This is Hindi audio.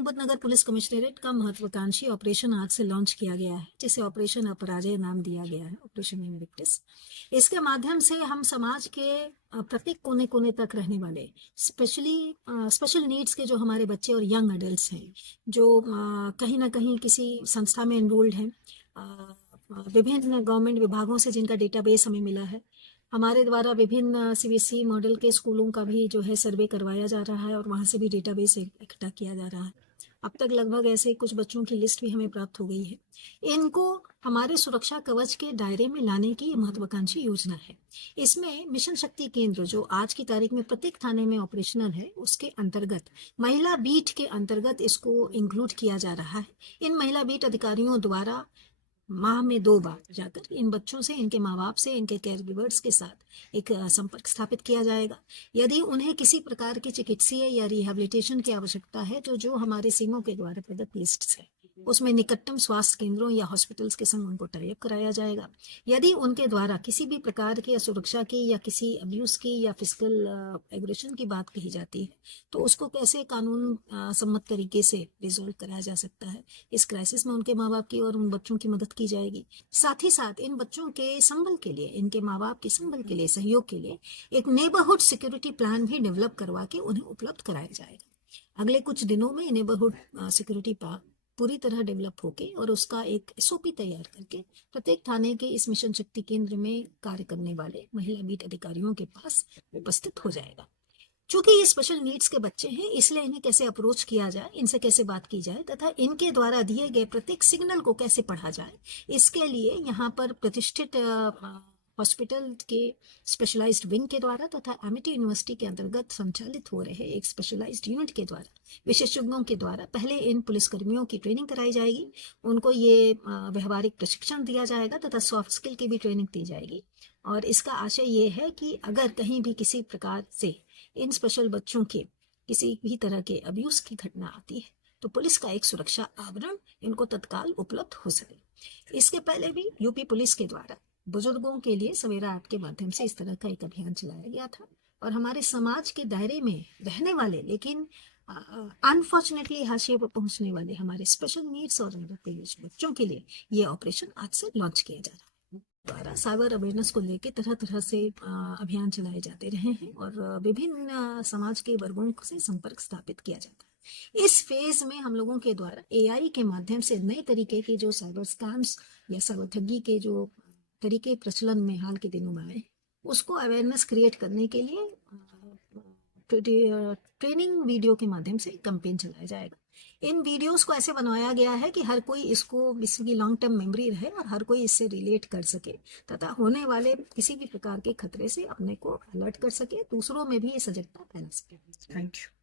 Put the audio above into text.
मुजफ्फरनगर पुलिस कमिश्नरेट का महत्वाकांक्षी ऑपरेशन आज से लॉन्च किया गया है, जिसे ऑपरेशन अपराजय नाम दिया गया है, ऑपरेशन इनविक्टस। इसके माध्यम से हम समाज के प्रत्येक कोने कोने तक रहने वाले स्पेशल नीड्स के जो हमारे बच्चे और यंग अडल्ट्स हैं, जो कहीं ना कहीं किसी संस्था में एनरोल्ड हैं, विभिन्न गवर्नमेंट विभागों से जिनका डेटाबेस हमें मिला है, हमारे द्वारा विभिन्न सीबीएसई मॉडल के स्कूलों का भी जो है सर्वे करवाया जा रहा है और वहाँ से भी डेटाबेस इकट्ठा किया जा रहा है। अब तक लगभग ऐसे कुछ बच्चों की लिस्ट भी हमें प्राप्त हो गई है। इनको हमारे सुरक्षा कवच के दायरे में लाने की महत्वाकांक्षी योजना है। इसमें मिशन शक्ति केंद्र जो आज की तारीख में प्रत्येक थाने में ऑपरेशनल है, उसके अंतर्गत महिला बीट के अंतर्गत इसको इंक्लूड किया जा रहा है। इन महिला बीट अधिकारियों द्वारा माह में 2 बार जाकर इन बच्चों से, इनके माँ बाप से, इनके केयर गिवर्स के साथ एक संपर्क स्थापित किया जाएगा। यदि उन्हें किसी प्रकार की चिकित्सीय या रिहेबिलिटेशन की आवश्यकता है तो जो हमारे सीमों के द्वारा प्रदत्त लिस्ट है उसमें निकटतम स्वास्थ्य केंद्रों या हॉस्पिटल्स के संग उनको टाई अप कराया जाएगा। यदि उनके द्वारा किसी भी प्रकार की असुरक्षा की या किसी अब्यूज की या फिजिकल एग्रेशन की बात कही जाती है तो उसको कैसे कानून सम्मत तरीके से रिजोल्व कराया जा सकता है, इस क्राइसिस में उनके माँ बाप की और उन बच्चों की मदद की जाएगी। साथ ही साथ इन बच्चों के संबल के लिए, इनके माँ बाप के संबल के लिए, सहयोग के लिए एक नेबरहुड सिक्योरिटी प्लान भी डेवलप करवा के उन्हें उपलब्ध कराया जाएगा। अगले कुछ दिनों में नेबरहुड सिक्योरिटी पूरी तरह डेवलप होके और उसका एक एसओपी तैयार करके प्रत्येक थाने के इस मिशन शक्ति केंद्र में कार्य करने वाले महिला बीट अधिकारियों के पास उपस्थित हो जाएगा। चूंकि ये स्पेशल नीड्स के बच्चे हैं, इसलिए इन्हें कैसे अप्रोच किया जाए, इनसे कैसे बात की जाए तथा इनके द्वारा दिए गए प्रत्येक सिग्नल को कैसे पढ़ा जाए, इसके लिए यहाँ पर प्रतिष्ठित हॉस्पिटल के स्पेशलाइज्ड विंग के द्वारा तथा एमिटी यूनिवर्सिटी के अंतर्गत संचालित हो रहे एक स्पेशलाइज्ड यूनिट के द्वारा, विशेषज्ञों के द्वारा पहले इन पुलिसकर्मियों की ट्रेनिंग कराई जाएगी। उनको ये व्यवहारिक प्रशिक्षण दिया जाएगा तथा सॉफ्ट स्किल की भी ट्रेनिंग दी जाएगी। और इसका आशय ये है कि अगर कहीं भी किसी प्रकार से इन स्पेशल बच्चों के किसी भी तरह के अब्यूज की घटना आती है तो पुलिस का एक सुरक्षा आवरण इनको तत्काल उपलब्ध हो सके। इसके पहले भी यूपी पुलिस के द्वारा बुजुर्गों के लिए सवेरा ऐप के माध्यम से इस तरह का एक अभियान चलाया गया था और हमारे समाज के दायरे में रहने वाले लेकिन अनफॉर्चुनेटली हाशिए पर पहुंचने वाले हमारे स्पेशल नीड्स और बच्चों के लिए ये ऑपरेशन आज से लॉन्च किया जा रहा है। द्वारा साइबर अवेयरनेस को लेकर तरह तरह से अभियान चलाए जाते रहे हैं और विभिन्न समाज के वर्गों से संपर्क स्थापित किया जाता है। इस फेज में हम लोगों के द्वारा एआई के माध्यम से नए तरीके के जो साइबर स्कैम्स या साइबर ठगी के जो तरीके प्रचलन में हाल के दिनों में आए, उसको अवेयरनेस क्रिएट करने के लिए ट्रेनिंग वीडियो के माध्यम से कैंपेन चलाया जाएगा। इन वीडियोस को ऐसे बनवाया गया है कि हर कोई इसकी लॉन्ग टर्म मेमोरी रहे और हर कोई इससे रिलेट कर सके तथा होने वाले किसी भी प्रकार के खतरे से अपने को अलर्ट कर सके, दूसरों में भी ये सजगता फैला सके। Thank you.